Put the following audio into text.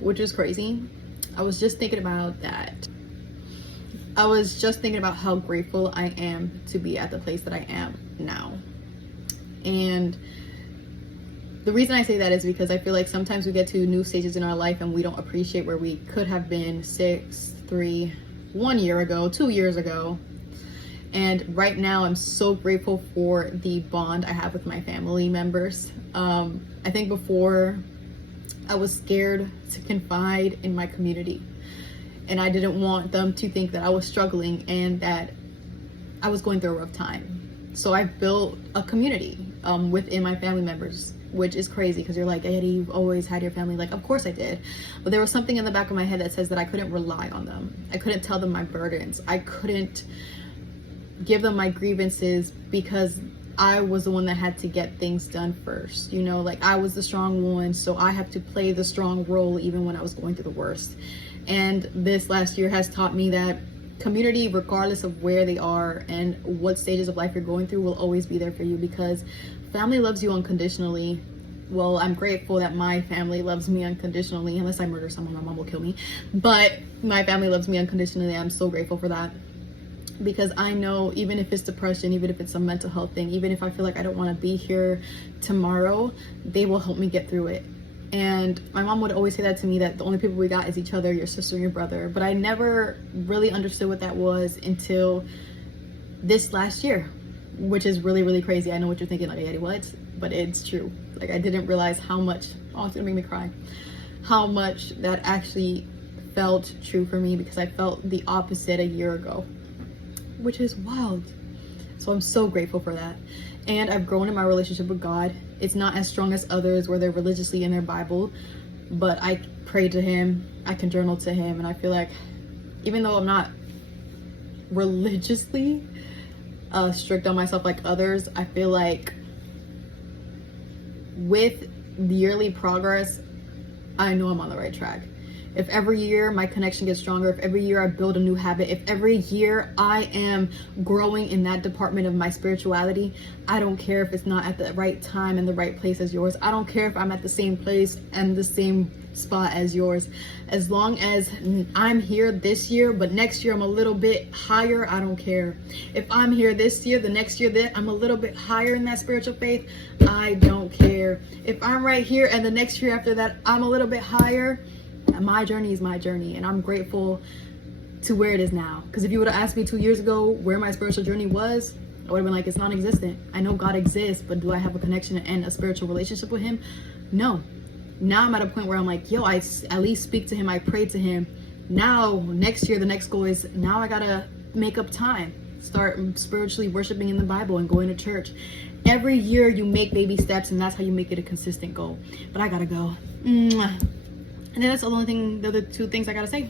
which is crazy. I was just thinking about that. I was just thinking about how grateful I am to be at the place that I am now. And the reason I say that is because I feel like sometimes we get to new stages in our life and we don't appreciate where we could have been 1 year ago, 2 years ago. And right now I'm so grateful for the bond I have with my family members. I think before I was scared to confide in my community, and I didn't want them to think that I was struggling and that I was going through a rough time. So I've built a community within my family members, which is crazy because you're like, Eddie, you've always had your family. Like, of course I did. But there was something in the back of my head that says that I couldn't rely on them. I couldn't tell them my burdens. I couldn't give them my grievances because I was the one that had to get things done first. You know, like I was the strong one, so I have to play the strong role even when I was going through the worst. And this last year has taught me that community, regardless of where they are and what stages of life you're going through, will always be there for you because family loves you unconditionally. Well, I'm grateful that my family loves me unconditionally, unless I murder someone, my mom will kill me. But my family loves me unconditionally. I'm so grateful for that. Because I know even if it's depression, even if it's a mental health thing, even if I feel like I don't want to be here tomorrow, they will help me get through it. And my mom would always say that to me, that the only people we got is each other, your sister and your brother. But I never really understood what that was until this last year, which is really, really crazy. I know what you're thinking, like, Eddie, what? But it's true. Like, I didn't realize how much, oh, it's gonna make me cry, how much that actually felt true for me, because I felt the opposite a year ago, which is wild. So I'm so grateful for that. And I've grown in my relationship with God. It's not as strong as others where they're religiously in their Bible, but I pray to him, I can journal to him, and I feel like even though I'm not religiously strict on myself like others, I feel like with yearly progress, I know I'm on the right track. If every year my connection gets stronger, if every year I build a new habit, if every year I am growing in that department of my spirituality, I don't care if it's not at the right time and the right place as yours. I don't care if I'm at the same place and the same spot as yours. As long as I'm here this year, but next year I'm a little bit higher, I don't care. If I'm here this year, the next year that I'm a little bit higher in that spiritual faith, I don't care. If I'm right here and the next year after that I'm a little bit higher, my journey is my journey, and I'm grateful to where it is now. Because if you would have asked me 2 years ago where my spiritual journey was, I would have been like, it's non-existent. I know God exists, but do I have a connection and a spiritual relationship with him? No. Now I'm at a point where I'm like, yo, I at least speak to him, I pray to him. Now, next year, the next goal is, now I gotta make up time, start spiritually worshiping in the Bible and going to church. Every year you make baby steps, and that's how you make it a consistent goal. But I gotta go. And then that's the other two things I gotta say.